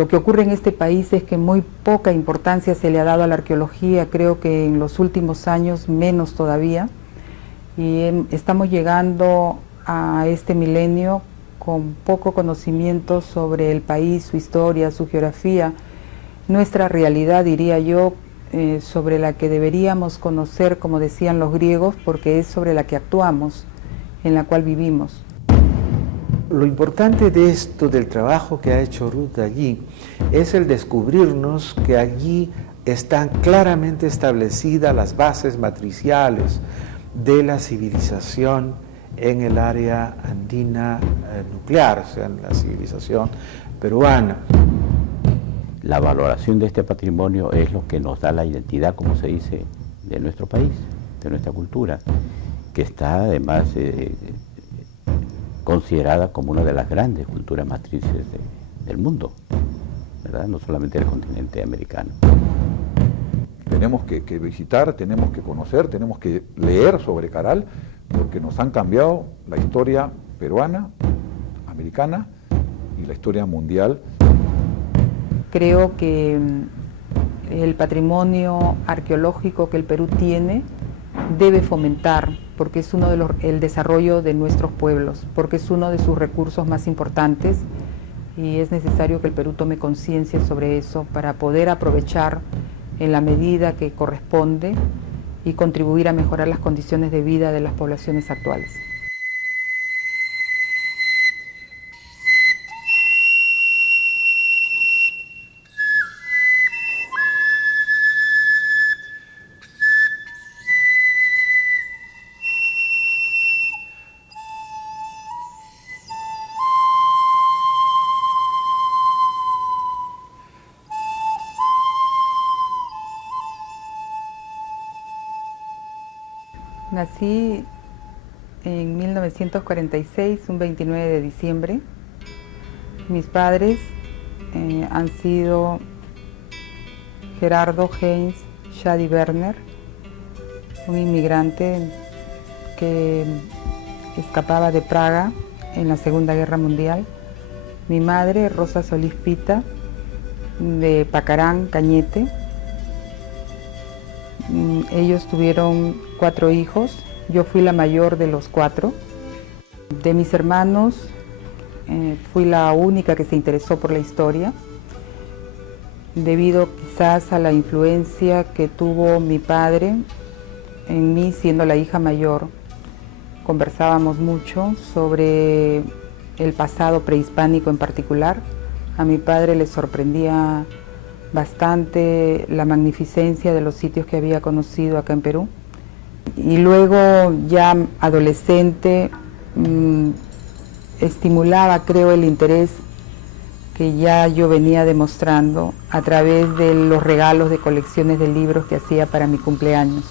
Lo que ocurre en este país es que muy poca importancia se le ha dado a la arqueología, creo que en los últimos años menos todavía, y estamos llegando a este milenio con poco conocimiento sobre el país, su historia, su geografía, nuestra realidad, diría yo, sobre la que deberíamos conocer, como decían los griegos, porque es sobre la que actuamos, en la cual vivimos. Lo importante de esto, del trabajo que ha hecho Ruth allí, es el descubrirnos que allí están claramente establecidas las bases matriciales de la civilización en el área andina nuclear, o sea, en la civilización peruana. La valoración de este patrimonio es lo que nos da la identidad, como se dice, de nuestro país, de nuestra cultura, que está además considerada como una de las grandes culturas matrices del mundo, ¿verdad? No solamente del continente americano. Tenemos que visitar, tenemos que conocer, tenemos que leer sobre Caral, porque nos han cambiado la historia peruana, americana y la historia mundial. Creo que el patrimonio arqueológico que el Perú tiene debe fomentar, porque es el desarrollo de nuestros pueblos, porque es uno de sus recursos más importantes y es necesario que el Perú tome conciencia sobre eso para poder aprovechar en la medida que corresponde y contribuir a mejorar las condiciones de vida de las poblaciones actuales. Nací en 1946, un 29 de diciembre. Mis padres han sido Gerardo Heinz Shadi Werner, un inmigrante que escapaba de Praga en la Segunda Guerra Mundial. Mi madre, Rosa Solís Pita, de Pacarán, Cañete. Ellos tuvieron 4 hijos, yo fui la mayor de los 4. De mis hermanos, fui la única que se interesó por la historia, debido quizás a la influencia que tuvo mi padre en mí siendo la hija mayor. Conversábamos mucho sobre el pasado prehispánico en particular. A mi padre le sorprendía bastante la magnificencia de los sitios que había conocido acá en Perú. Y luego, ya adolescente, estimulaba, creo, el interés que ya yo venía demostrando a través de los regalos de colecciones de libros que hacía para mi cumpleaños.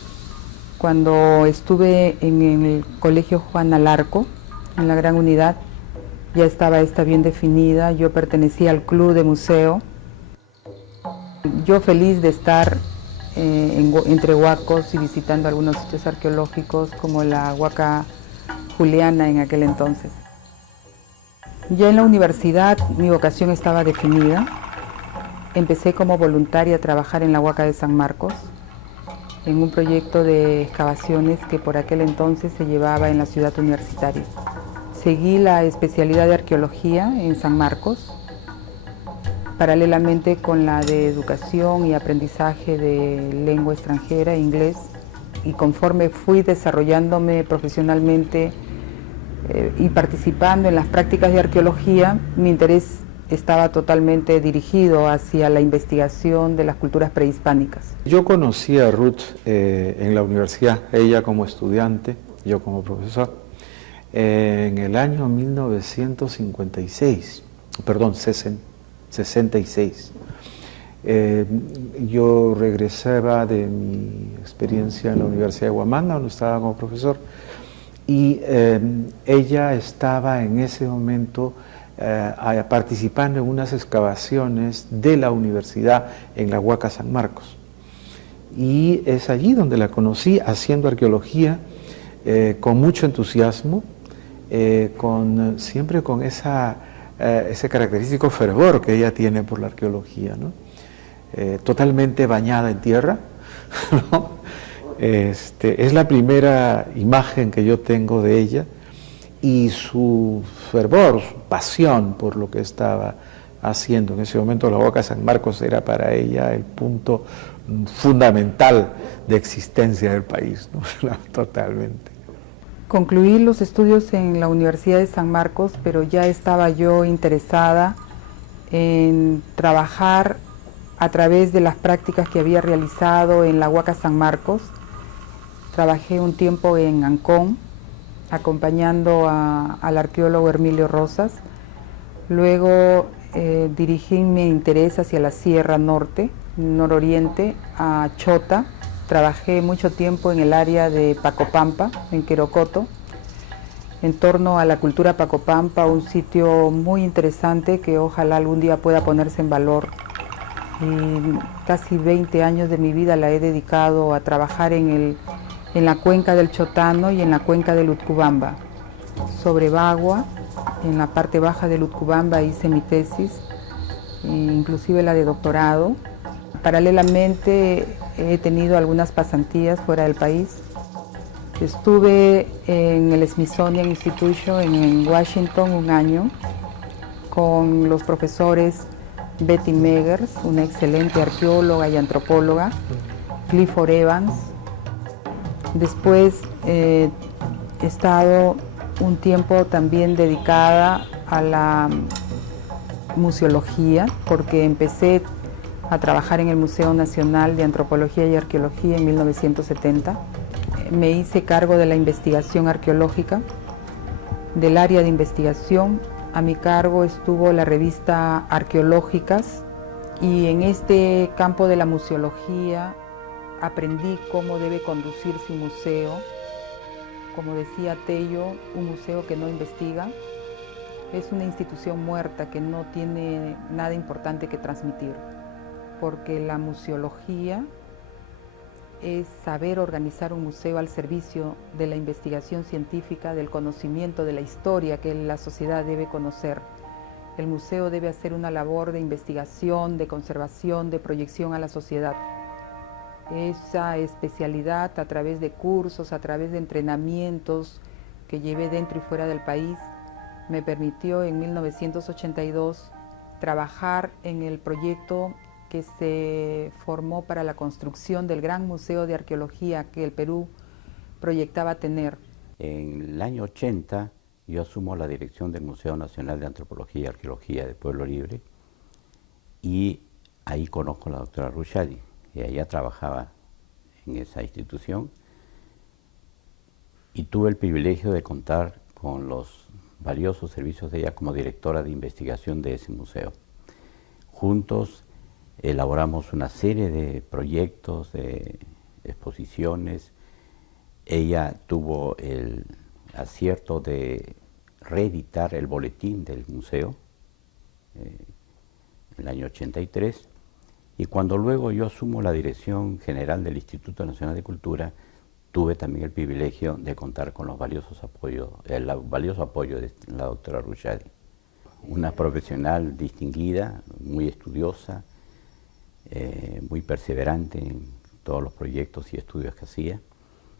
Cuando estuve en el Colegio Juan Alarco, en la Gran Unidad, ya estaba esta bien definida. Yo pertenecía al club de museo. Yo feliz de estar entre huacos y visitando algunos sitios arqueológicos como la Huaca Juliana en aquel entonces. Ya en la universidad mi vocación estaba definida. Empecé como voluntaria a trabajar en la Huaca de San Marcos, en un proyecto de excavaciones que por aquel entonces se llevaba en la ciudad universitaria. Seguí la especialidad de arqueología en San Marcos, paralelamente con la de educación y aprendizaje de lengua extranjera, inglés, y conforme fui desarrollándome profesionalmente y participando en las prácticas de arqueología, mi interés estaba totalmente dirigido hacia la investigación de las culturas prehispánicas. Yo conocí a Ruth en la universidad, ella como estudiante, yo como profesor, en el año 1966, perdón, 66. Yo regresaba de mi experiencia en la Universidad de Huamanga, donde estaba como profesor, y ella estaba en ese momento participando en unas excavaciones de la universidad en la Huaca San Marcos. Y es allí donde la conocí, haciendo arqueología con mucho entusiasmo, siempre con esa ese característico fervor que ella tiene por la arqueología, ¿no? Totalmente bañada en tierra, ¿no? Es la primera imagen que yo tengo de ella, y su fervor, su pasión por lo que estaba haciendo. En ese momento la Huaca San Marcos era para ella el punto fundamental de existencia del país, ¿no? Totalmente. Concluí los estudios en la Universidad de San Marcos, pero ya estaba yo interesada en trabajar a través de las prácticas que había realizado en la Huaca San Marcos. Trabajé un tiempo en Ancón, acompañando al arqueólogo Hermilio Rosas. Luego dirigí mi interés hacia la Sierra Norte, nororiente, a Chota. Trabajé mucho tiempo en el área de Pacopampa, en Querocoto, en torno a la cultura Pacopampa, un sitio muy interesante que ojalá algún día pueda ponerse en valor. Y casi 20 años de mi vida la he dedicado a trabajar en la cuenca del Chotano y en la cuenca del Utcubamba. Sobre Bagua, en la parte baja del Utcubamba hice mi tesis, inclusive la de doctorado. Paralelamente he tenido algunas pasantías fuera del país. Estuve en el Smithsonian Institution en Washington un año con los profesores Betty Meggers, una excelente arqueóloga y antropóloga, Clifford Evans. Después he estado un tiempo también dedicada a la museología, porque empecé a trabajar en el Museo Nacional de Antropología y Arqueología en 1970. Me hice cargo de la investigación arqueológica, del área de investigación. A mi cargo estuvo la revista Arqueológicas, y en este campo de la museología aprendí cómo debe conducirse un museo. Como decía Tello, un museo que no investiga es una institución muerta que no tiene nada importante que transmitir, porque la museología es saber organizar un museo al servicio de la investigación científica, del conocimiento de la historia que la sociedad debe conocer. El museo debe hacer una labor de investigación, de conservación, de proyección a la sociedad. Esa especialidad, a través de cursos, a través de entrenamientos que llevé dentro y fuera del país, me permitió en 1982 trabajar en el proyecto que se formó para la construcción del gran museo de arqueología que el Perú proyectaba tener. En el año 80 yo asumo la dirección del Museo Nacional de Antropología y Arqueología de Pueblo Libre, y ahí conozco a la doctora Rushadi, y ella trabajaba en esa institución, y tuve el privilegio de contar con los valiosos servicios de ella como directora de investigación de ese museo. Juntos elaboramos una serie de proyectos, de exposiciones. Ella tuvo el acierto de reeditar el boletín del museo en el año 83, y cuando luego yo asumo la dirección general del Instituto Nacional de Cultura, tuve también el privilegio de contar con los valiosos apoyos, el valioso apoyo de la doctora Rushadi, una profesional distinguida, muy estudiosa, muy perseverante en todos los proyectos y estudios que hacía.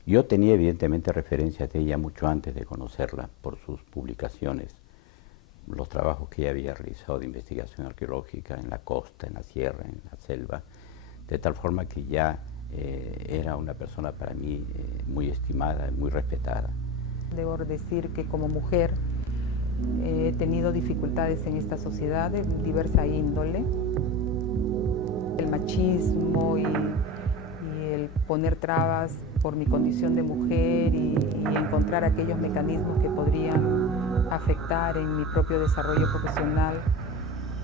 Yo tenía evidentemente referencias de ella mucho antes de conocerla por sus publicaciones, los trabajos que ella había realizado de investigación arqueológica en la costa, en la sierra, en la selva, de tal forma que ya era una persona para mí muy estimada, muy respetada. Debo decir que como mujer he tenido dificultades en esta sociedad de diversa índole. El machismo y el poner trabas por mi condición de mujer y encontrar aquellos mecanismos que podrían afectar en mi propio desarrollo profesional,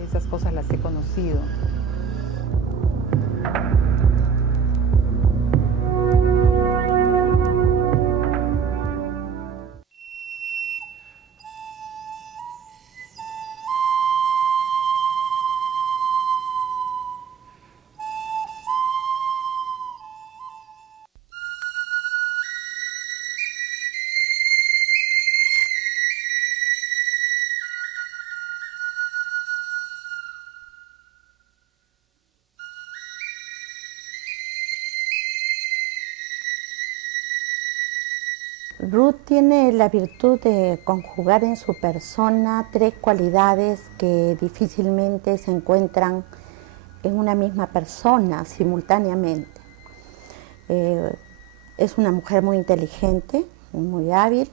esas cosas las he conocido. Ruth tiene la virtud de conjugar en su persona tres cualidades que difícilmente se encuentran en una misma persona simultáneamente. Es una mujer muy inteligente, muy hábil,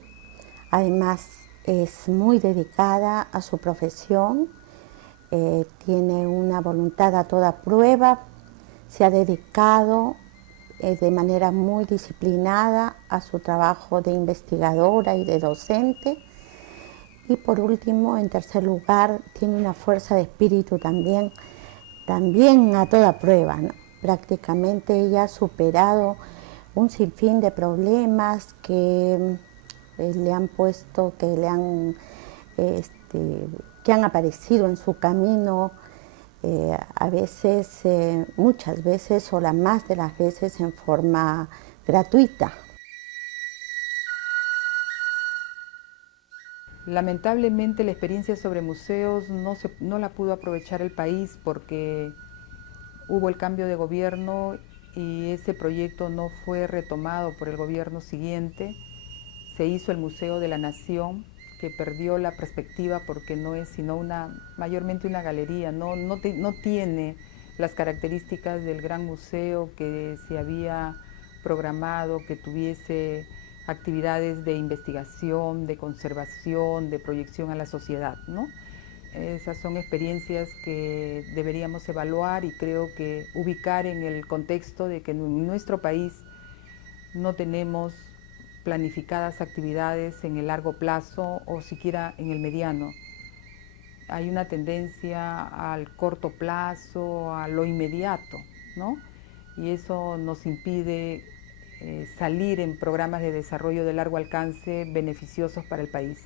además es muy dedicada a su profesión, tiene una voluntad a toda prueba, se ha dedicado de manera muy disciplinada a su trabajo de investigadora y de docente. Y por último, en tercer lugar, tiene una fuerza de espíritu también a toda prueba, ¿no? Prácticamente ella ha superado un sinfín de problemas que le han puesto, que han aparecido en su camino, a veces, muchas veces o la más de las veces en forma gratuita. Lamentablemente la experiencia sobre museos no la pudo aprovechar el país porque hubo el cambio de gobierno y ese proyecto no fue retomado por el gobierno siguiente. Se hizo el Museo de la Nación, que perdió la perspectiva porque no es sino mayormente una galería, no tiene las características del gran museo que se había programado, que tuviese actividades de investigación, de conservación, de proyección a la sociedad, ¿no? Esas son experiencias que deberíamos evaluar y creo que ubicar en el contexto de que en nuestro país no tenemos planificadas actividades en el largo plazo o siquiera en el mediano. Hay una tendencia al corto plazo, a lo inmediato, ¿no? Y eso nos impide salir en programas de desarrollo de largo alcance beneficiosos para el país,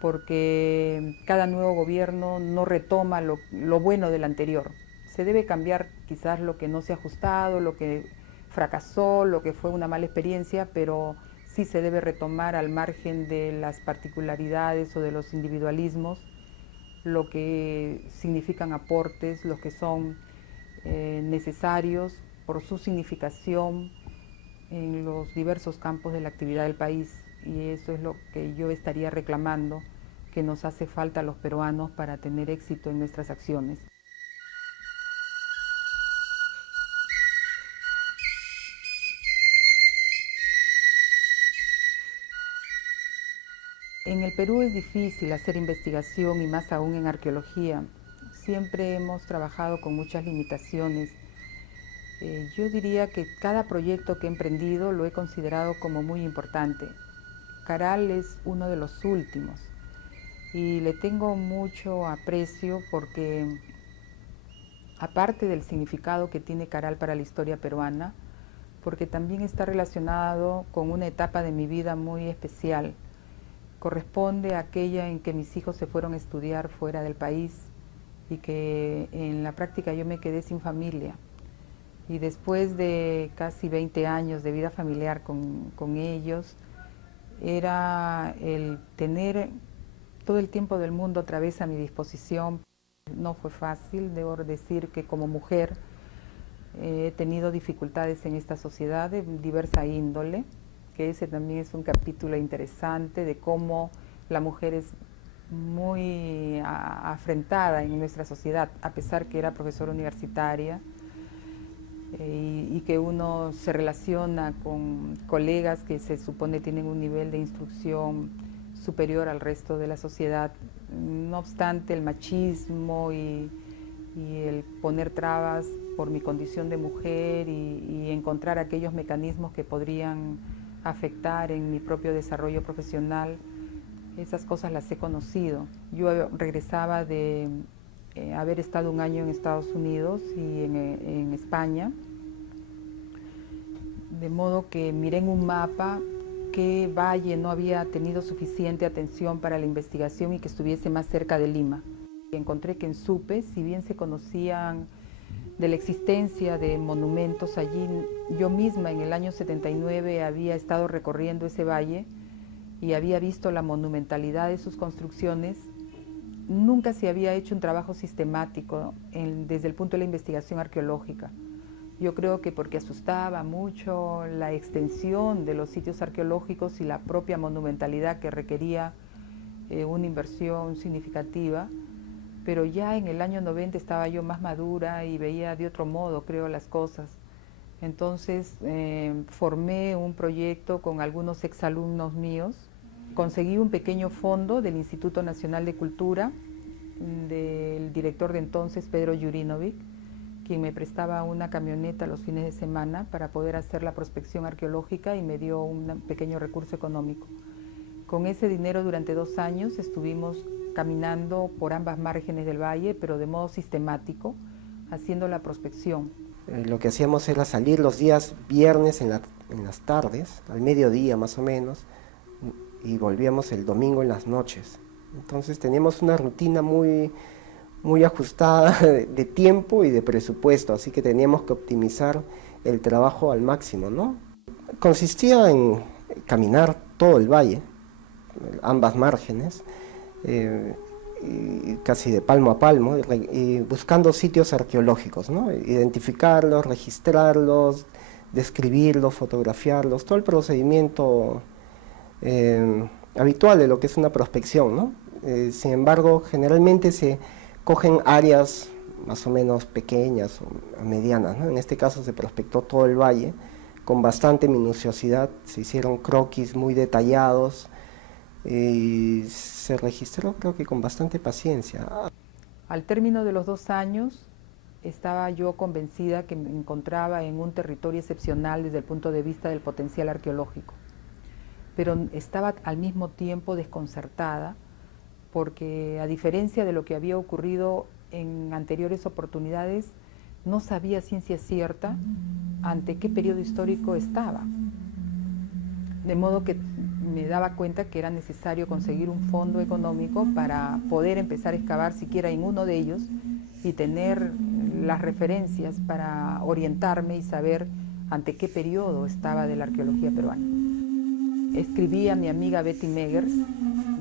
porque cada nuevo gobierno no retoma lo bueno del anterior. Se debe cambiar quizás lo que no se ha ajustado, lo que fracasó, lo que fue una mala experiencia, pero sí se debe retomar al margen de las particularidades o de los individualismos, lo que significan aportes, los que son necesarios por su significación en los diversos campos de la actividad del país. Y eso es lo que yo estaría reclamando, que nos hace falta a los peruanos para tener éxito en nuestras acciones. En el Perú es difícil hacer investigación y más aún en arqueología. Siempre hemos trabajado con muchas limitaciones. Yo diría que cada proyecto que he emprendido lo he considerado como muy importante. Caral es uno de los últimos y le tengo mucho aprecio porque, aparte del significado que tiene Caral para la historia peruana, porque también está relacionado con una etapa de mi vida muy especial. Corresponde a aquella en que mis hijos se fueron a estudiar fuera del país y que en la práctica yo me quedé sin familia. Y después de casi 20 años de vida familiar con ellos, era el tener todo el tiempo del mundo otra vez a mi disposición. No fue fácil, debo decir que como mujer he tenido dificultades en esta sociedad de diversa índole, que ese también es un capítulo interesante de cómo la mujer es muy afrentada en nuestra sociedad, a pesar que era profesora universitaria y que uno se relaciona con colegas que se supone tienen un nivel de instrucción superior al resto de la sociedad. No obstante, el machismo y el poner trabas por mi condición de mujer y encontrar aquellos mecanismos que podrían afectar en mi propio desarrollo profesional, esas cosas las he conocido. Yo regresaba de haber estado un año en Estados Unidos y en España, de modo que miré en un mapa qué valle no había tenido suficiente atención para la investigación y que estuviese más cerca de Lima. Y encontré que en Supe, si bien se conocían de la existencia de monumentos allí, yo misma en el año 79 había estado recorriendo ese valle y había visto la monumentalidad de sus construcciones. Nunca se había hecho un trabajo sistemático desde el punto de la investigación arqueológica. Yo creo que porque asustaba mucho la extensión de los sitios arqueológicos y la propia monumentalidad que requería una inversión significativa, pero ya en el año 90 estaba yo más madura y veía de otro modo, creo, las cosas. Entonces formé un proyecto con algunos exalumnos míos, conseguí un pequeño fondo del Instituto Nacional de Cultura, del director de entonces, Pedro Jurinovic, quien me prestaba una camioneta los fines de semana para poder hacer la prospección arqueológica y me dio un pequeño recurso económico. Con ese dinero durante 2 años estuvimos caminando por ambas márgenes del valle, pero de modo sistemático, haciendo la prospección. Lo que hacíamos era salir los días viernes en las tardes, al mediodía más o menos, y volvíamos el domingo en las noches. Entonces teníamos una rutina muy ajustada de tiempo y de presupuesto, así que teníamos que optimizar el trabajo al máximo, ¿no? Consistía en caminar todo el valle, ambas márgenes, y casi de palmo a palmo, y buscando sitios arqueológicos, ¿no? Identificarlos, registrarlos, describirlos, fotografiarlos, todo el procedimiento habitual de lo que es una prospección, ¿no? Sin embargo, generalmente se cogen áreas más o menos pequeñas o medianas, ¿no? En este caso se prospectó todo el valle con bastante minuciosidad, se hicieron croquis muy detallados y se registró, creo que con bastante paciencia. Al término de los 2 años estaba yo convencida que me encontraba en un territorio excepcional desde el punto de vista del potencial arqueológico, pero estaba al mismo tiempo desconcertada porque, a diferencia de lo que había ocurrido en anteriores oportunidades, no sabía a ciencia cierta ante qué periodo histórico estaba. De modo que me daba cuenta que era necesario conseguir un fondo económico para poder empezar a excavar siquiera en uno de ellos y tener las referencias para orientarme y saber ante qué periodo estaba de la arqueología peruana. Escribí a mi amiga Betty Meggers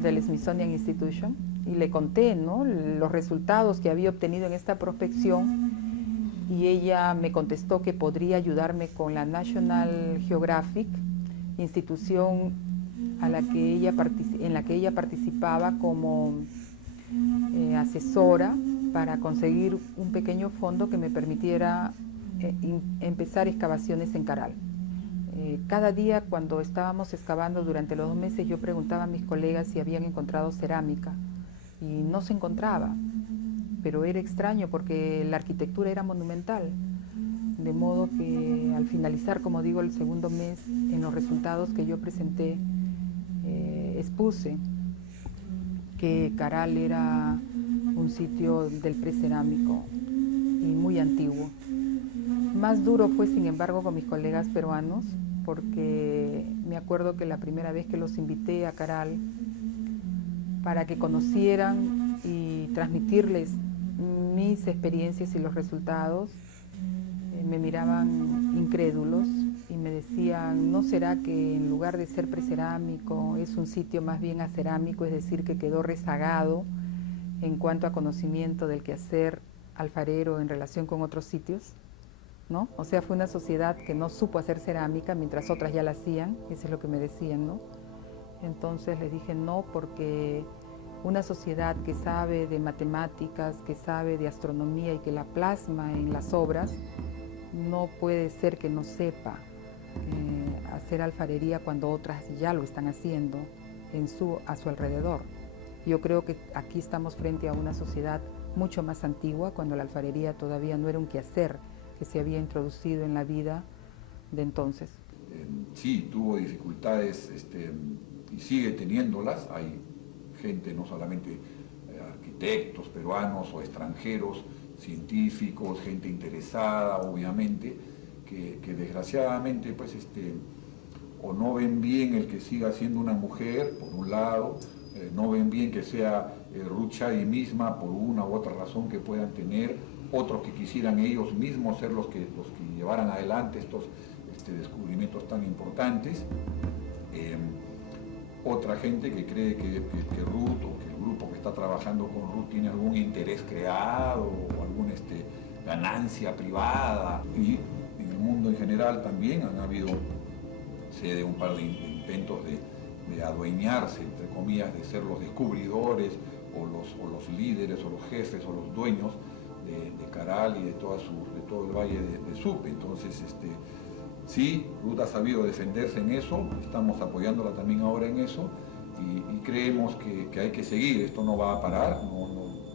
del Smithsonian Institution y le conté, ¿no?, los resultados que había obtenido en esta prospección, y ella me contestó que podría ayudarme con la National Geographic, institución en la que ella participaba como asesora para conseguir un pequeño fondo que me permitiera empezar excavaciones en Caral. Cada día cuando estábamos excavando durante los 2 meses yo preguntaba a mis colegas si habían encontrado cerámica y no se encontraba, pero era extraño porque la arquitectura era monumental, de modo que al finalizar, como digo, el segundo mes, en los resultados que yo presenté, expuse que Caral era un sitio del precerámico y muy antiguo. Más duro fue, sin embargo, con mis colegas peruanos, porque me acuerdo que la primera vez que los invité a Caral para que conocieran y transmitirles mis experiencias y los resultados, me miraban incrédulos y me decían, ¿no será que en lugar de ser precerámico es un sitio más bien acerámico, es decir, que quedó rezagado en cuanto a conocimiento del quehacer alfarero en relación con otros sitios? ¿No? O sea, fue una sociedad que no supo hacer cerámica mientras otras ya la hacían, eso es lo que me decían, ¿no? Entonces les dije no, porque una sociedad que sabe de matemáticas, que sabe de astronomía y que la plasma en las obras, no puede ser que no sepa hacer alfarería cuando otras ya lo están haciendo a su alrededor. Yo creo que aquí estamos frente a una sociedad mucho más antigua, cuando la alfarería todavía no era un quehacer que se había introducido en la vida de entonces. Sí, tuvo dificultades y sigue teniéndolas. Hay gente, no solamente arquitectos peruanos o extranjeros, científicos, gente interesada, obviamente, que desgraciadamente pues, o no ven bien el que siga siendo una mujer, por un lado, no ven bien que sea Ruchadi misma por una u otra razón que puedan tener, otros que quisieran ellos mismos ser los que llevaran adelante estos descubrimientos tan importantes, otra gente que cree que Ruth o que el grupo que está trabajando con Ruth tiene algún interés creado o alguna ganancia privada, y mundo en general también han habido, sé de un par de intentos de adueñarse, entre comillas, de ser los descubridores o los líderes o los jefes o los dueños de Caral y de todo el valle de Supe. Entonces, sí, Ruth ha sabido defenderse en eso, estamos apoyándola también ahora en eso y creemos que hay que seguir, esto no va a parar,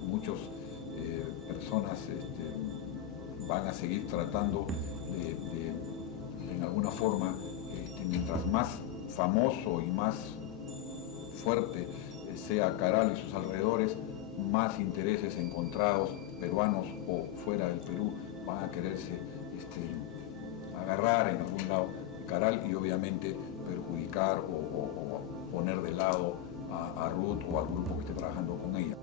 muchas personas van a seguir tratando de en alguna forma, mientras más famoso y más fuerte sea Caral y sus alrededores, más intereses encontrados, peruanos o fuera del Perú, van a quererse agarrar en algún lado de Caral y obviamente perjudicar o poner de lado a Ruth o al grupo que esté trabajando con ella.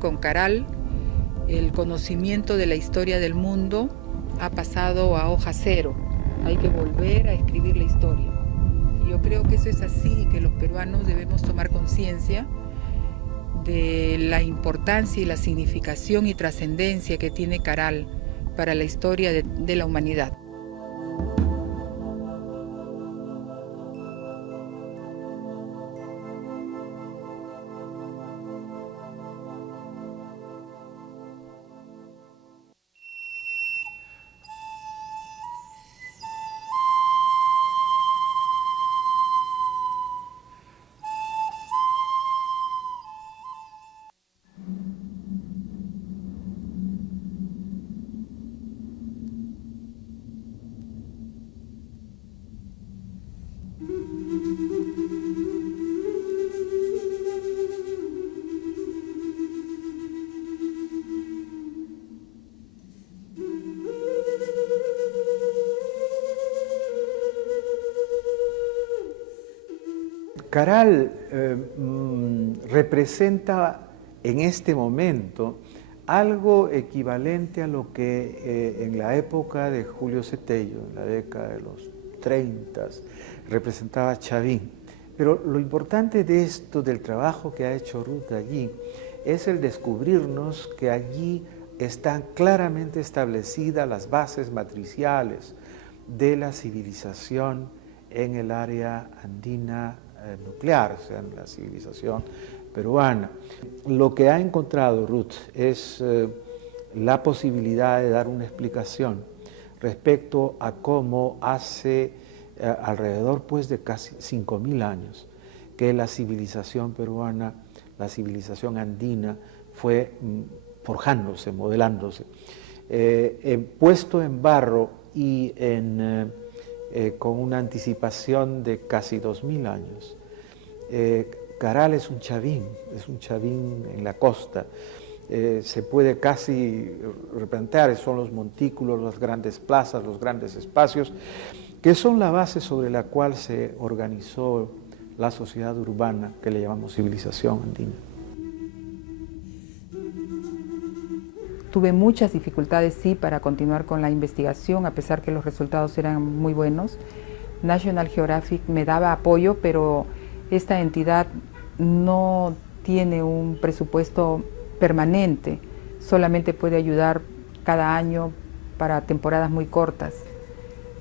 Con Caral, el conocimiento de la historia del mundo ha pasado a hoja cero. Hay que volver a escribir la historia. Yo creo que eso es así, que los peruanos debemos tomar conciencia de la importancia y la significación y trascendencia que tiene Caral para la historia de la humanidad. Caral representa en este momento algo equivalente a lo que en la época de Julio Cetello, en la década de los 30, representaba Chavín. Pero lo importante de esto, del trabajo que ha hecho Ruth allí, es el descubrirnos que allí están claramente establecidas las bases matriciales de la civilización en el área andina nuclear, o sea, en la civilización peruana. Lo que ha encontrado Ruth es la posibilidad de dar una explicación respecto a cómo hace alrededor pues de casi 5.000 años que la civilización peruana, la civilización andina fue forjándose, modelándose, puesto en barro y con una anticipación de casi 2.000 años. Caral es un chavín en la costa. Se puede casi replantear, son los montículos, las grandes plazas, los grandes espacios, que son la base sobre la cual se organizó la sociedad urbana que le llamamos civilización andina. Tuve muchas dificultades, sí, para continuar con la investigación, a pesar que los resultados eran muy buenos. National Geographic me daba apoyo, pero esta entidad no tiene un presupuesto permanente, solamente puede ayudar cada año para temporadas muy cortas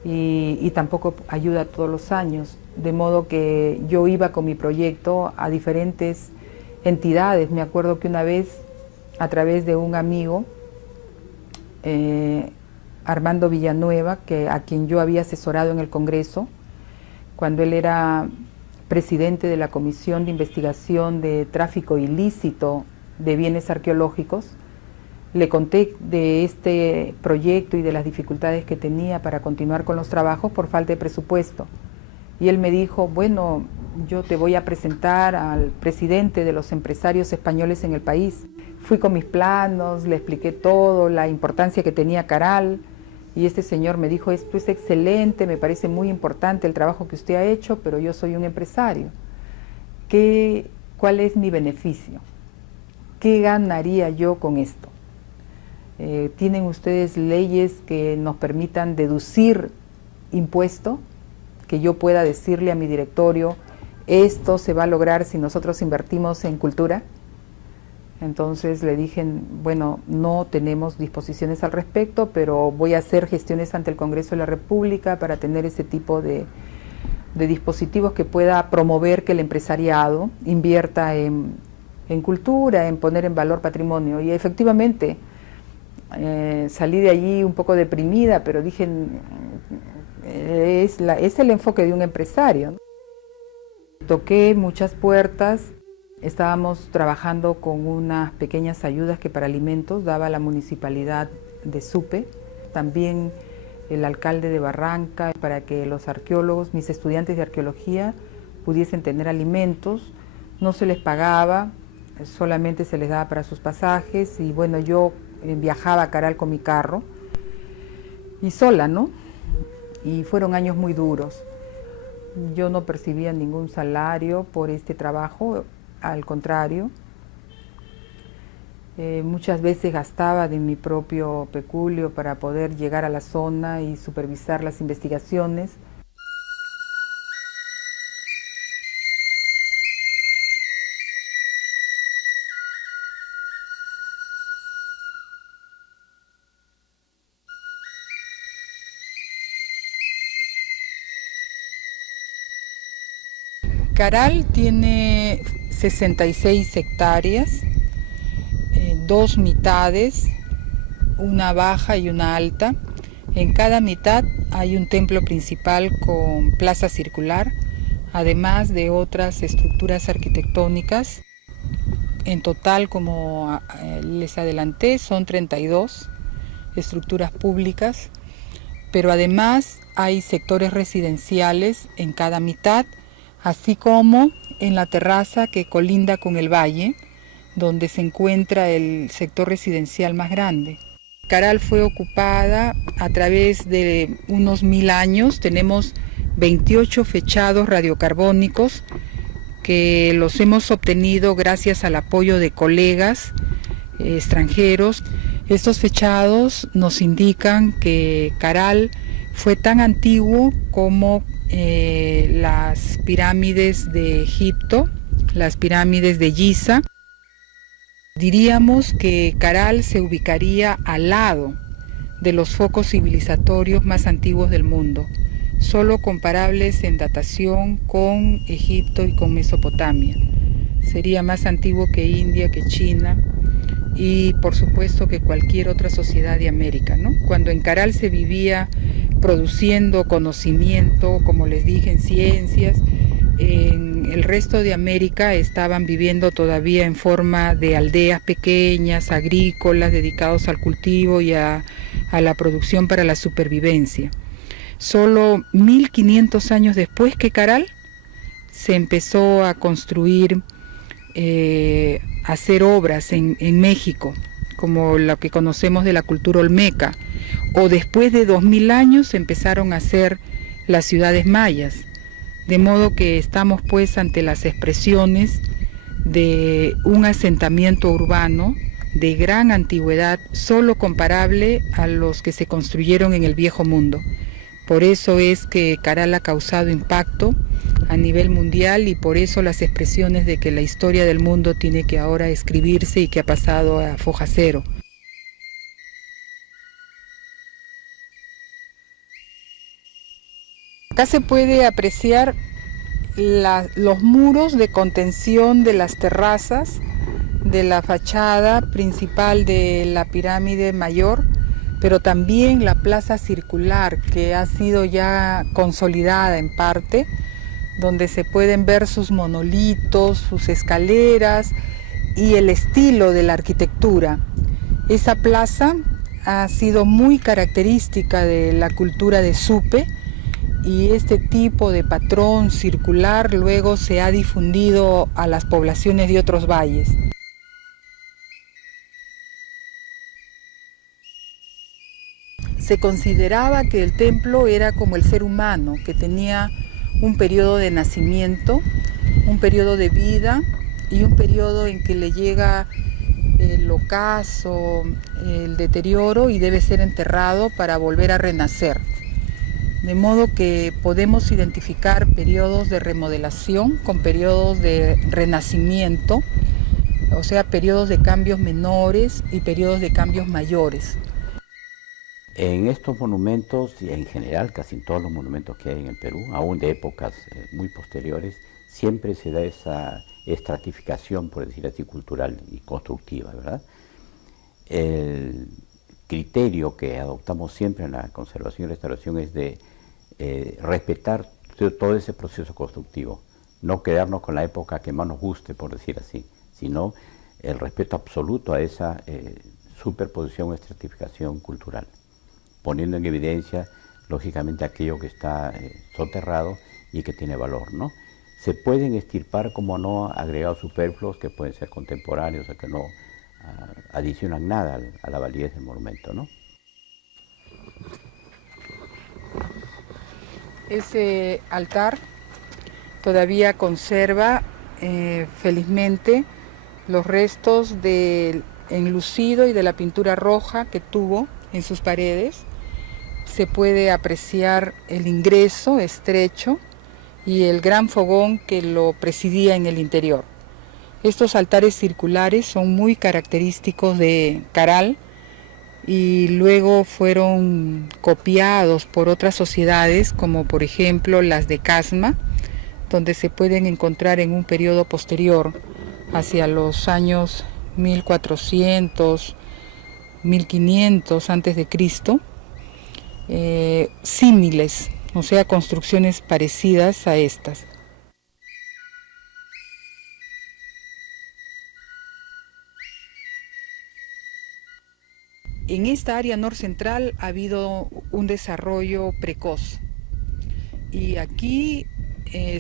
y tampoco ayuda todos los años, de modo que yo iba con mi proyecto a diferentes entidades. Me acuerdo que una vez, a través de un amigo, Armando Villanueva, a quien yo había asesorado en el Congreso, cuando él era presidente de la Comisión de Investigación de Tráfico Ilícito de Bienes Arqueológicos, le conté de este proyecto y de las dificultades que tenía para continuar con los trabajos por falta de presupuesto. Y él me dijo, bueno, yo te voy a presentar al presidente de los empresarios españoles en el país. Fui con mis planos, le expliqué todo, la importancia que tenía Caral, y este señor me dijo, esto es excelente, me parece muy importante el trabajo que usted ha hecho, pero yo soy un empresario. ¿Cuál es mi beneficio? ¿Qué ganaría yo con esto? ¿Tienen ustedes leyes que nos permitan deducir impuesto? Que yo pueda decirle a mi directorio, esto se va a lograr si nosotros invertimos en cultura. Entonces le dije, bueno, no tenemos disposiciones al respecto, pero voy a hacer gestiones ante el Congreso de la República para tener ese tipo de dispositivos que pueda promover que el empresariado invierta en cultura, en poner en valor patrimonio. Y efectivamente salí de allí un poco deprimida, pero dije, es el enfoque de un empresario. Toqué muchas puertas. Estábamos trabajando con unas pequeñas ayudas que para alimentos daba la municipalidad de Supe, también el alcalde de Barranca, para que los arqueólogos, mis estudiantes de arqueología, pudiesen tener alimentos. No se les pagaba, solamente se les daba para sus pasajes, y bueno, yo viajaba a Caral con mi carro, y sola, ¿no? Y fueron años muy duros. Yo no percibía ningún salario por este trabajo. Al contrario, muchas veces gastaba de mi propio peculio para poder llegar a la zona y supervisar las investigaciones. Caral tiene 66 hectáreas, 2 mitades, una baja y una alta. En cada mitad hay un templo principal con plaza circular, además de otras estructuras arquitectónicas. En total, como les adelanté, son 32 estructuras públicas, pero además hay sectores residenciales en cada mitad, así como en la terraza que colinda con el valle, donde se encuentra el sector residencial más grande. Caral fue ocupada a través de unos 1000 años. Tenemos 28 fechados radiocarbónicos que los hemos obtenido gracias al apoyo de colegas extranjeros. Estos fechados nos indican que Caral fue tan antiguo como las pirámides de Egipto, las pirámides de Giza. Diríamos que Caral se ubicaría al lado de los focos civilizatorios más antiguos del mundo, solo comparables en datación con Egipto y con Mesopotamia. Sería más antiguo que India, que China y por supuesto que cualquier otra sociedad de América, ¿no? Cuando en Caral se vivía produciendo conocimiento, como les dije, en ciencias, en el resto de América estaban viviendo todavía en forma de aldeas pequeñas, agrícolas, dedicados al cultivo y a la producción para la supervivencia. Solo 1500 años después que Caral se empezó a construir, a hacer obras en México, como lo que conocemos de la cultura olmeca, o después de 2000 años empezaron a hacer las ciudades mayas, de modo que estamos pues ante las expresiones de un asentamiento urbano de gran antigüedad, solo comparable a los que se construyeron en el Viejo Mundo. Por eso es que Caral ha causado impacto a nivel mundial y por eso las expresiones de que la historia del mundo tiene que ahora escribirse y que ha pasado a foja cero. Acá se puede apreciar los muros de contención de las terrazas de la fachada principal de la pirámide mayor, pero también la plaza circular que ha sido ya consolidada en parte, donde se pueden ver sus monolitos, sus escaleras y el estilo de la arquitectura. Esa plaza ha sido muy característica de la cultura de Supe y este tipo de patrón circular luego se ha difundido a las poblaciones de otros valles. Se consideraba que el templo era como el ser humano, que tenía un periodo de nacimiento, un periodo de vida y un periodo en que le llega el ocaso, el deterioro y debe ser enterrado para volver a renacer. De modo que podemos identificar periodos de remodelación con periodos de renacimiento o sea, periodos de cambios menores y periodos de cambios mayores. En estos monumentos, y en general casi en todos los monumentos que hay en el Perú, aún de épocas muy posteriores, siempre se da esa estratificación, por decir así, cultural y constructiva, ¿verdad? El criterio que adoptamos siempre en la conservación y restauración es de respetar todo ese proceso constructivo, no quedarnos con la época que más nos guste, por decir así, sino el respeto absoluto a esa superposición o estratificación cultural, poniendo en evidencia, lógicamente, aquello que está soterrado y que tiene valor, ¿no? Se pueden extirpar, como no, agregados superfluos que pueden ser contemporáneos o que no adicionan nada a la validez del monumento, ¿no? Ese altar todavía conserva, felizmente, los restos del enlucido y de la pintura roja que tuvo en sus paredes. Se puede apreciar el ingreso estrecho y el gran fogón que lo presidía en el interior. Estos altares circulares son muy característicos de Caral y luego fueron copiados por otras sociedades, como por ejemplo las de Casma, donde se pueden encontrar en un periodo posterior, hacia los años 1400, 1500 a.C., símiles, o sea, construcciones parecidas a estas. En esta área norcentral ha habido un desarrollo precoz y aquí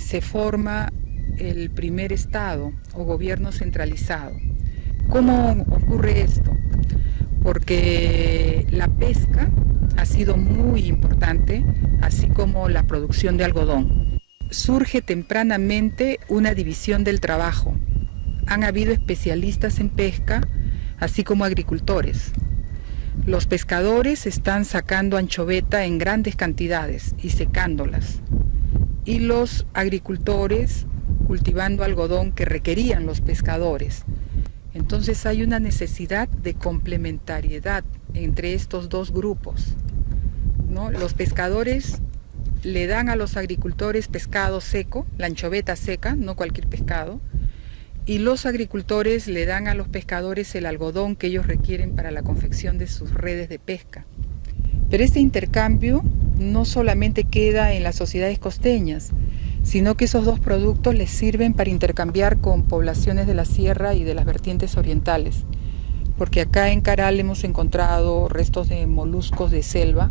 se forma el primer estado o gobierno centralizado. ¿Cómo ocurre esto? Porque la pesca ha sido muy importante, así como la producción de algodón. Surge tempranamente una división del trabajo. Han habido especialistas en pesca, así como agricultores. Los pescadores están sacando anchoveta en grandes cantidades y secándolas. Y los agricultores cultivando algodón que requerían los pescadores. Entonces hay una necesidad de complementariedad entre estos dos grupos, ¿no? Los pescadores le dan a los agricultores pescado seco, la anchoveta seca, no cualquier pescado, y los agricultores le dan a los pescadores el algodón que ellos requieren para la confección de sus redes de pesca. Pero este intercambio no solamente queda en las sociedades costeñas, sino que esos dos productos les sirven para intercambiar con poblaciones de la sierra y de las vertientes orientales, porque acá en Caral hemos encontrado restos de moluscos de selva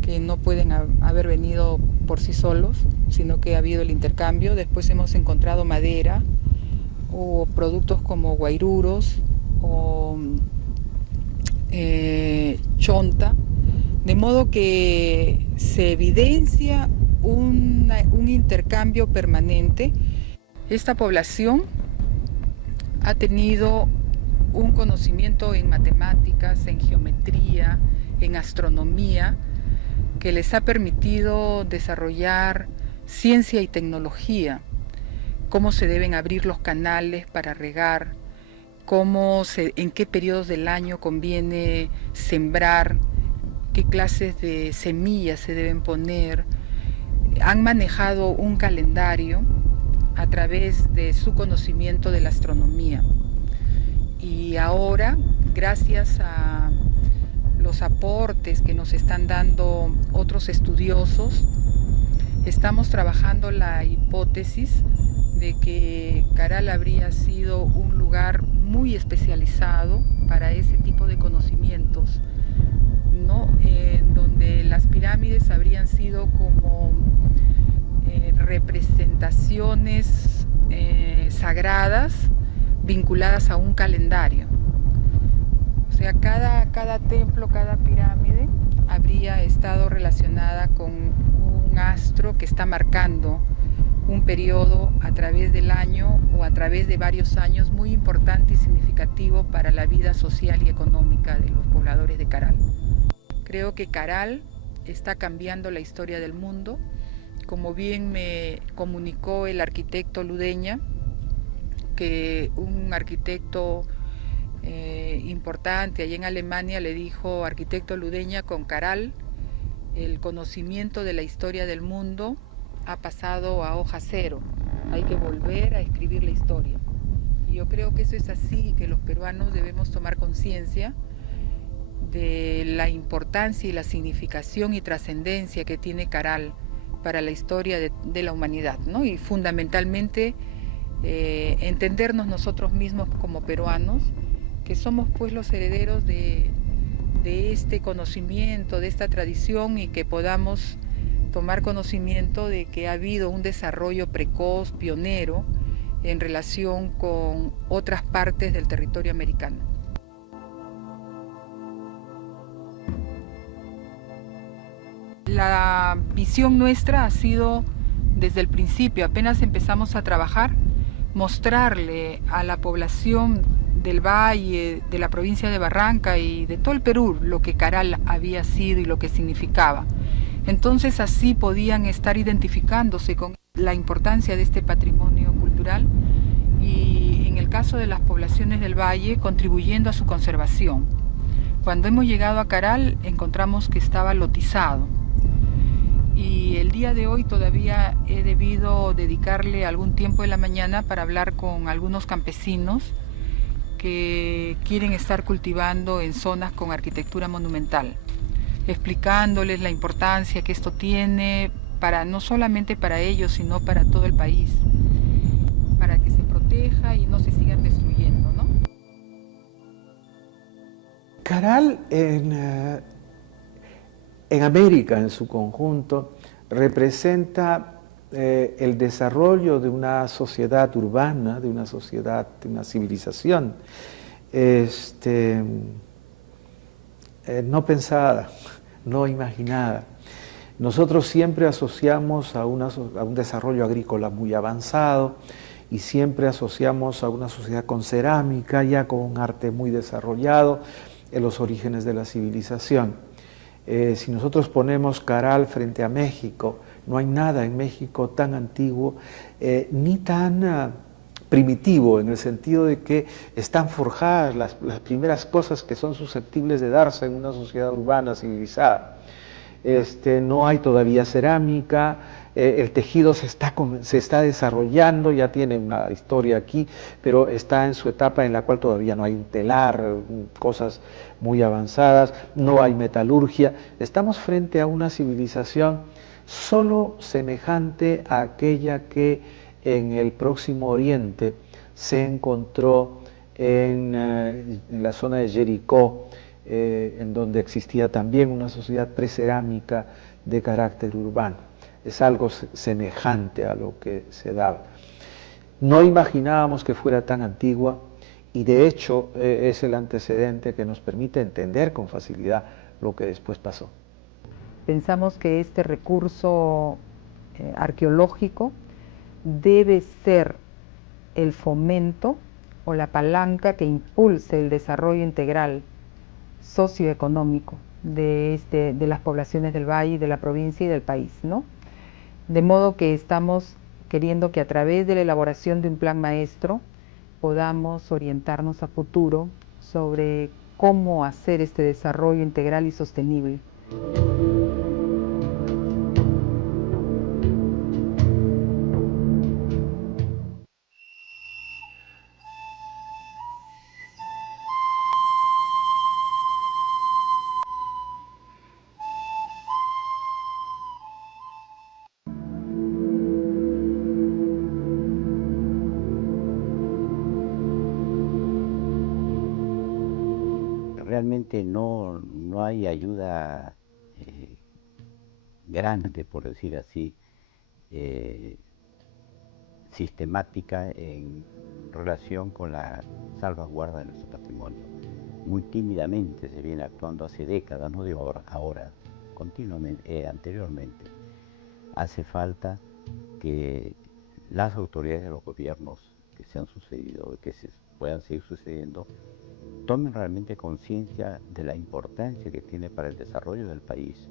que no pueden haber venido por sí solos, sino que ha habido el intercambio. Después hemos encontrado madera o productos como guairuros o chonta, de modo que se evidencia un intercambio permanente. Esta población ha tenido un conocimiento en matemáticas, en geometría, en astronomía, que les ha permitido desarrollar ciencia y tecnología, cómo se deben abrir los canales para regar, en qué periodos del año conviene sembrar, qué clases de semillas se deben poner. Han manejado un calendario a través de su conocimiento de la astronomía. Y ahora, gracias a los aportes que nos están dando otros estudiosos, estamos trabajando la hipótesis de que Caral habría sido un lugar muy especializado para ese tipo de conocimientos, ¿no? Donde las pirámides habrían sido como representaciones sagradas vinculadas a un calendario. O sea, cada templo, cada pirámide habría estado relacionada con un astro que está marcando un periodo a través del año o a través de varios años muy importante y significativo para la vida social y económica de los pobladores de Caral. Creo que Caral está cambiando la historia del mundo. Como bien me comunicó el arquitecto Ludeña, que un arquitecto importante allá en Alemania le dijo: arquitecto Ludeña, con Caral el conocimiento de la historia del mundo ha pasado a hoja cero, hay que volver a escribir la historia. Y yo creo que eso es así, que los peruanos debemos tomar conciencia de la importancia y la significación y trascendencia que tiene Caral para la historia de la humanidad, ¿no? Y fundamentalmente entendernos nosotros mismos como peruanos, que somos pues los herederos de este conocimiento, de esta tradición, y que podamos tomar conocimiento de que ha habido un desarrollo precoz, pionero, en relación con otras partes del territorio americano. La visión nuestra ha sido, desde el principio, apenas empezamos a trabajar, mostrarle a la población del Valle, de la provincia de Barranca y de todo el Perú lo que Caral había sido y lo que significaba. Entonces así podían estar identificándose con la importancia de este patrimonio cultural y, en el caso de las poblaciones del Valle, contribuyendo a su conservación. Cuando hemos llegado a Caral encontramos que estaba lotizado, y el día de hoy todavía he debido dedicarle algún tiempo de la mañana para hablar con algunos campesinos que quieren estar cultivando en zonas con arquitectura monumental, explicándoles la importancia que esto tiene para, no solamente para ellos, sino para todo el país, para que se proteja y no se sigan destruyendo, ¿no? Caral en América en su conjunto representa el desarrollo de una sociedad urbana, de una sociedad, de una civilización no pensada, no imaginada. Nosotros siempre asociamos a un desarrollo agrícola muy avanzado y siempre asociamos a una sociedad con cerámica, ya con un arte muy desarrollado en los orígenes de la civilización. Si nosotros ponemos Caral frente a México, no hay nada en México tan antiguo ni tan primitivo, en el sentido de que están forjadas las primeras cosas que son susceptibles de darse en una sociedad urbana civilizada. No hay todavía cerámica, el tejido se está desarrollando, ya tiene una historia aquí, pero está en su etapa en la cual todavía no hay un telar, cosas muy avanzadas, no hay metalurgia. Estamos frente a una civilización solo semejante a aquella que en el Próximo Oriente se encontró en la zona de Jericó, en donde existía también una sociedad precerámica de carácter urbano. Es algo semejante a lo que se daba. No imaginábamos que fuera tan antigua y de hecho es el antecedente que nos permite entender con facilidad lo que después pasó. Pensamos que este recurso arqueológico debe ser el fomento o la palanca que impulse el desarrollo integral socioeconómico de las poblaciones del Valle, de la provincia y del país, ¿no? De modo que estamos queriendo que a través de la elaboración de un plan maestro podamos orientarnos a futuro sobre cómo hacer este desarrollo integral y sostenible. Realmente no hay ayuda grande, por decir así, sistemática en relación con la salvaguarda de nuestro patrimonio. Muy tímidamente se viene actuando hace décadas, no digo ahora, continuamente, anteriormente. Hace falta que las autoridades de los gobiernos que se han sucedido, que se puedan seguir sucediendo, tomen realmente conciencia de la importancia que tiene para el desarrollo del país,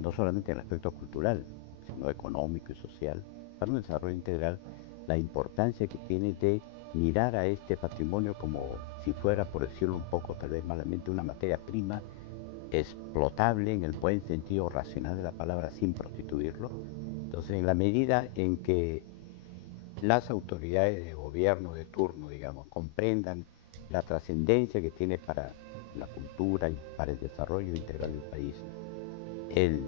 no solamente en el aspecto cultural, sino económico y social, para un desarrollo integral, la importancia que tiene de mirar a este patrimonio como si fuera, por decirlo un poco, tal vez malamente, una materia prima explotable en el buen sentido racional de la palabra, sin prostituirlo. Entonces, en la medida en que las autoridades de gobierno de turno, digamos, comprendan la trascendencia que tiene para la cultura y para el desarrollo integral del país, el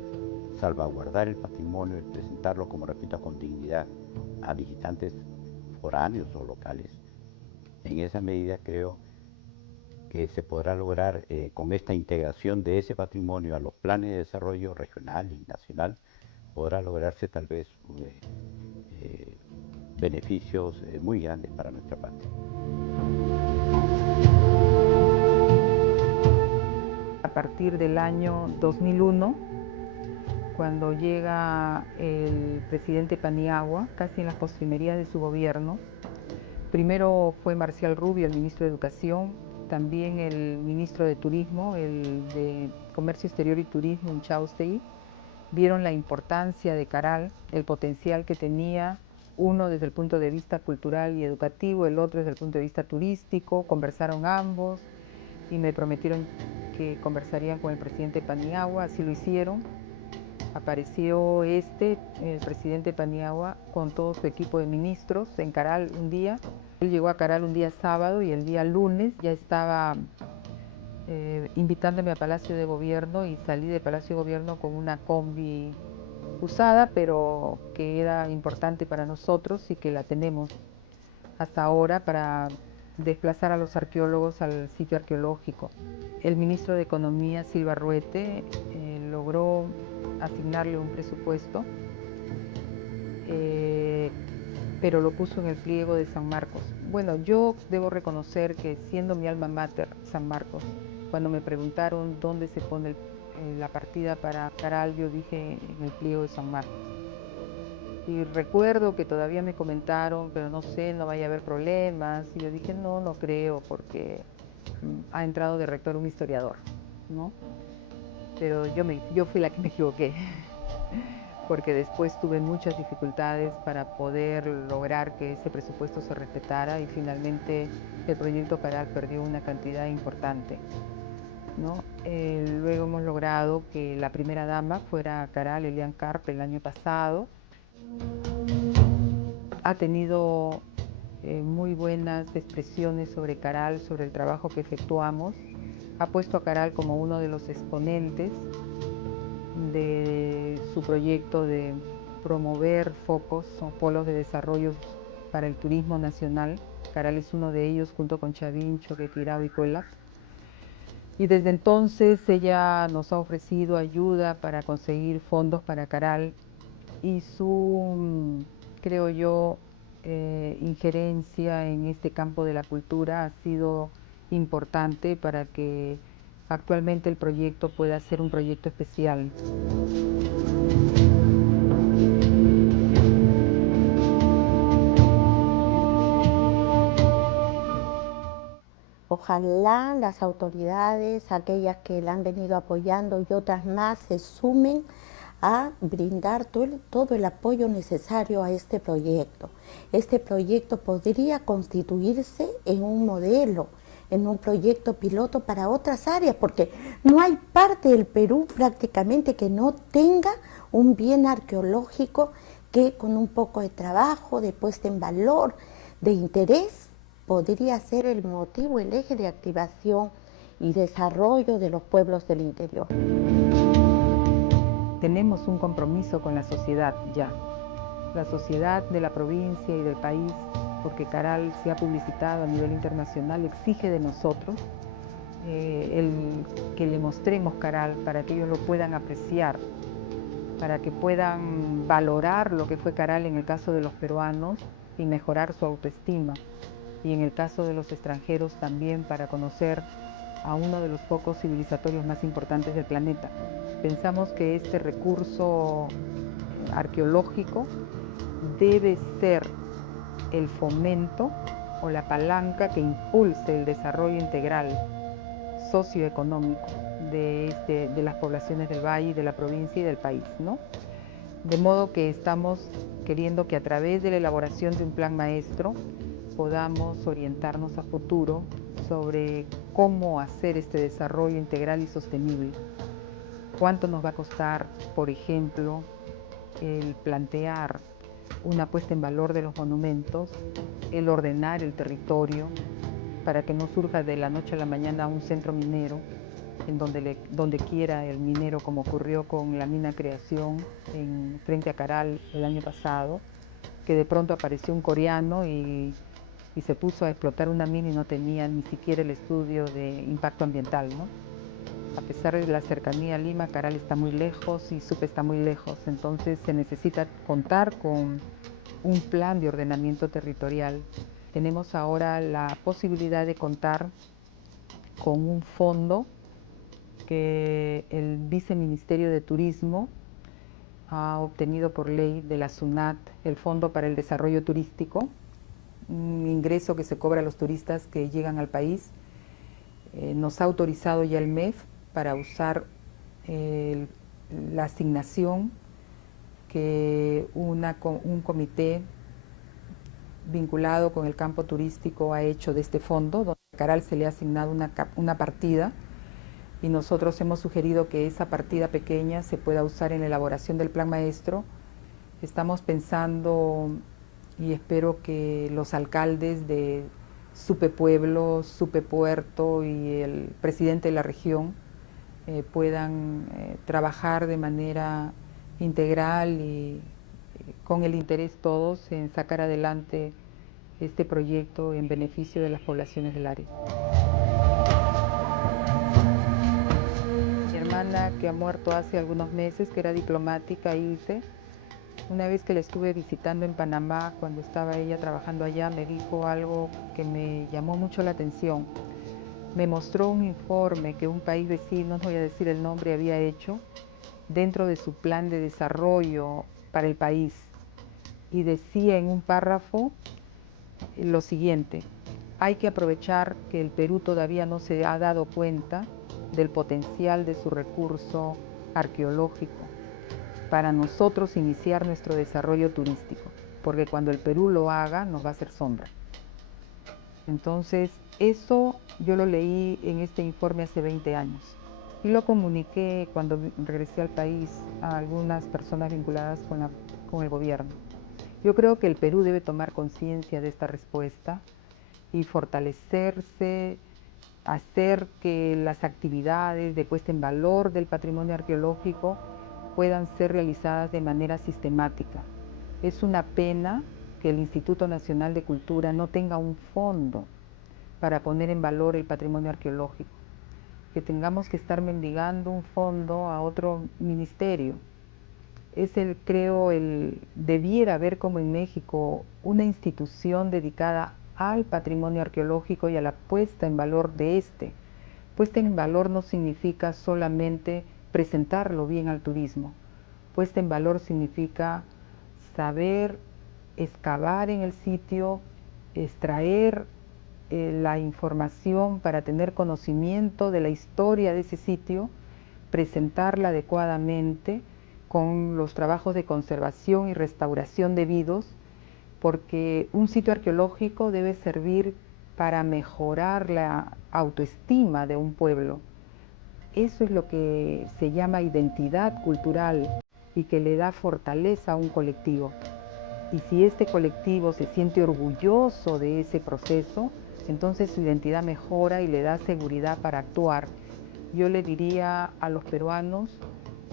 salvaguardar el patrimonio, el presentarlo, como repito, con dignidad a visitantes foráneos o locales, en esa medida creo que se podrá lograr con esta integración de ese patrimonio a los planes de desarrollo regional y nacional, podrá lograrse tal vez beneficios muy grandes para nuestra patria. A partir del año 2001, cuando llega el presidente Paniagua, casi en las postrimerías de su gobierno, primero fue Marcial Rubio, el ministro de Educación, también el ministro de Turismo, el de Comercio Exterior y Turismo, Inchaustegui, vieron la importancia de Caral, el potencial que tenía, uno desde el punto de vista cultural y educativo, el otro desde el punto de vista turístico, conversaron ambos y me prometieron que conversarían con el presidente Paniagua, así lo hicieron. Apareció el presidente Paniagua, con todo su equipo de ministros en Caral un día. Él llegó a Caral un día sábado y el día lunes ya estaba invitándome a Palacio de Gobierno, y salí de Palacio de Gobierno con una combi usada, pero que era importante para nosotros y que la tenemos hasta ahora para desplazar a los arqueólogos al sitio arqueológico. El ministro de Economía, Silva Ruete, logró asignarle un presupuesto, pero lo puso en el pliego de San Marcos. Bueno, yo debo reconocer que, siendo mi alma mater San Marcos, cuando me preguntaron dónde se pone la partida para Caral, yo dije en el pliego de San Marcos. Y recuerdo que todavía me comentaron, pero no sé, no vaya a haber problemas. Y yo dije, no, no creo, porque ha entrado de rector un historiador, ¿no? Pero yo fui la que me equivoqué, porque después tuve muchas dificultades para poder lograr que ese presupuesto se respetara, y finalmente el proyecto Caral perdió una cantidad importante, ¿no? Luego hemos logrado que la primera dama fuera Caral, Elian Carpe, el año pasado. Ha tenido muy buenas expresiones sobre Caral, sobre el trabajo que efectuamos. Ha puesto a Caral como uno de los exponentes de su proyecto de promover focos o polos de desarrollo para el turismo nacional. Caral es uno de ellos, junto con Chavincho, Quequirao y Cuelap. Y desde entonces ella nos ha ofrecido ayuda para conseguir fondos para Caral, y su, creo yo, injerencia en este campo de la cultura ha sido importante para que actualmente el proyecto pueda ser un proyecto especial. Ojalá las autoridades, aquellas que la han venido apoyando y otras más, se sumen a brindar todo el apoyo necesario a este proyecto. Este proyecto podría constituirse en un modelo, en un proyecto piloto para otras áreas, porque no hay parte del Perú prácticamente que no tenga un bien arqueológico que, con un poco de trabajo, de puesta en valor, de interés, podría ser el motivo, el eje de activación y desarrollo de los pueblos del interior. Tenemos un compromiso con la sociedad ya, la sociedad de la provincia y del país, porque Caral se ha publicitado a nivel internacional, exige de nosotros que le mostremos Caral para que ellos lo puedan apreciar, para que puedan valorar lo que fue Caral en el caso de los peruanos y mejorar su autoestima, y en el caso de los extranjeros también para conocer a uno de los focos civilizatorios más importantes del planeta. Pensamos que este recurso arqueológico debe ser el fomento o la palanca que impulse el desarrollo integral socioeconómico de las poblaciones del valle, de la provincia y del país, ¿no? De modo que estamos queriendo que, a través de la elaboración de un plan maestro, podamos orientarnos a futuro sobre cómo hacer este desarrollo integral y sostenible. ¿Cuánto nos va a costar, por ejemplo, el plantear una puesta en valor de los monumentos, el ordenar el territorio para que no surja de la noche a la mañana un centro minero en donde quiera el minero, como ocurrió con la mina Creación frente a Caral el año pasado, que de pronto apareció un coreano y se puso a explotar una mina y no tenía ni siquiera el estudio de impacto ambiental, ¿no? A pesar de la cercanía a Lima, Caral está muy lejos y Supe está muy lejos, entonces se necesita contar con un plan de ordenamiento territorial. Tenemos ahora la posibilidad de contar con un fondo que el Viceministerio de Turismo ha obtenido por ley de la SUNAT, el Fondo para el Desarrollo Turístico, un ingreso que se cobra a los turistas que llegan al país. Nos ha autorizado ya el MEF para usar la asignación que un comité vinculado con el campo turístico ha hecho de este fondo, donde a Caral se le ha asignado una partida, y nosotros hemos sugerido que esa partida pequeña se pueda usar en la elaboración del plan maestro. Estamos pensando, y espero que los alcaldes de Supe Pueblo, Supe Puerto y el presidente de la región puedan trabajar de manera integral y con el interés todos en sacar adelante este proyecto en beneficio de las poblaciones del área. Mi hermana, que ha muerto hace algunos meses, que era diplomática, Ilse, una vez que la estuve visitando en Panamá, cuando estaba ella trabajando allá, me dijo algo que me llamó mucho la atención. Me mostró un informe que un país vecino, no voy a decir el nombre, había hecho dentro de su plan de desarrollo para el país. Y decía en un párrafo lo siguiente: hay que aprovechar que el Perú todavía no se ha dado cuenta del potencial de su recurso arqueológico para nosotros iniciar nuestro desarrollo turístico, porque cuando el Perú lo haga nos va a hacer sombra. Entonces, eso yo lo leí en este informe hace 20 años y lo comuniqué cuando regresé al país a algunas personas vinculadas con el gobierno. Yo creo que el Perú debe tomar conciencia de esta respuesta y fortalecerse, hacer que las actividades de puesta en valor del patrimonio arqueológico puedan ser realizadas de manera sistemática. Es una pena que el Instituto Nacional de Cultura no tenga un fondo para poner en valor el patrimonio arqueológico, que tengamos que estar mendigando un fondo a otro ministerio. Debiera haber, como en México, una institución dedicada al patrimonio arqueológico y a la puesta en valor de este. Puesta en valor no significa solamente presentarlo bien al turismo. Puesta en valor significa saber excavar en el sitio, extraer la información para tener conocimiento de la historia de ese sitio, presentarla adecuadamente con los trabajos de conservación y restauración debidos, porque un sitio arqueológico debe servir para mejorar la autoestima de un pueblo. Eso es lo que se llama identidad cultural y que le da fortaleza a un colectivo. Y si este colectivo se siente orgulloso de ese proceso, entonces su identidad mejora y le da seguridad para actuar. Yo le diría a los peruanos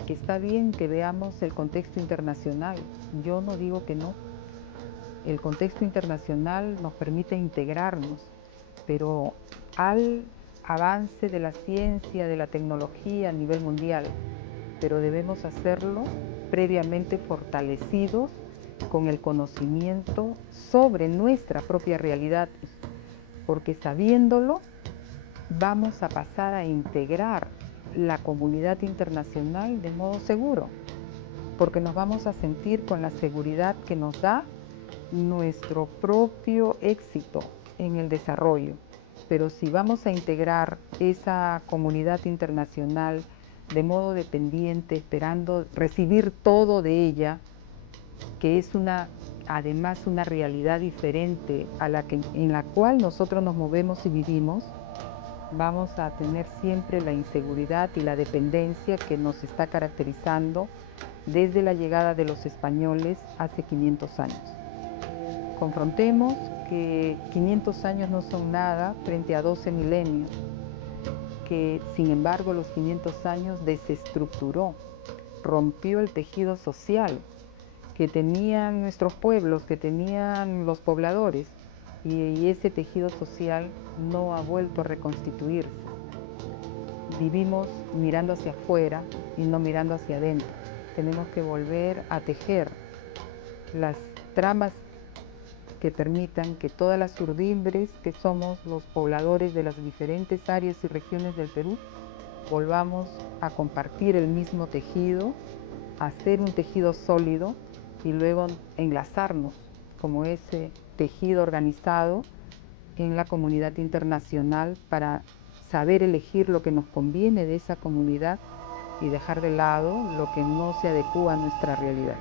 que está bien que veamos el contexto internacional. Yo no digo que no. El contexto internacional nos permite integrarnos, pero al avance de la ciencia, de la tecnología a nivel mundial, pero debemos hacerlo previamente fortalecidos con el conocimiento sobre nuestra propia realidad, porque sabiéndolo vamos a pasar a integrar la comunidad internacional de modo seguro, porque nos vamos a sentir con la seguridad que nos da nuestro propio éxito en el desarrollo. Pero si vamos a integrar esa comunidad internacional de modo dependiente, esperando recibir todo de ella, que es una además una realidad diferente a la que, en la cual nosotros nos movemos y vivimos, vamos a tener siempre la inseguridad y la dependencia que nos está caracterizando desde la llegada de los españoles hace 500 años. Confrontemos que 500 años no son nada frente a 12 milenios, que sin embargo los 500 años desestructuró, rompió el tejido social que tenían nuestros pueblos, que tenían los pobladores, y ese tejido social no ha vuelto a reconstituirse. Vivimos mirando hacia afuera y no mirando hacia adentro. Tenemos que volver a tejer las tramas que permitan que todas las urdimbres que somos los pobladores de las diferentes áreas y regiones del Perú volvamos a compartir el mismo tejido, a hacer un tejido sólido y luego enlazarnos como ese tejido organizado en la comunidad internacional para saber elegir lo que nos conviene de esa comunidad y dejar de lado lo que no se adecúa a nuestra realidad.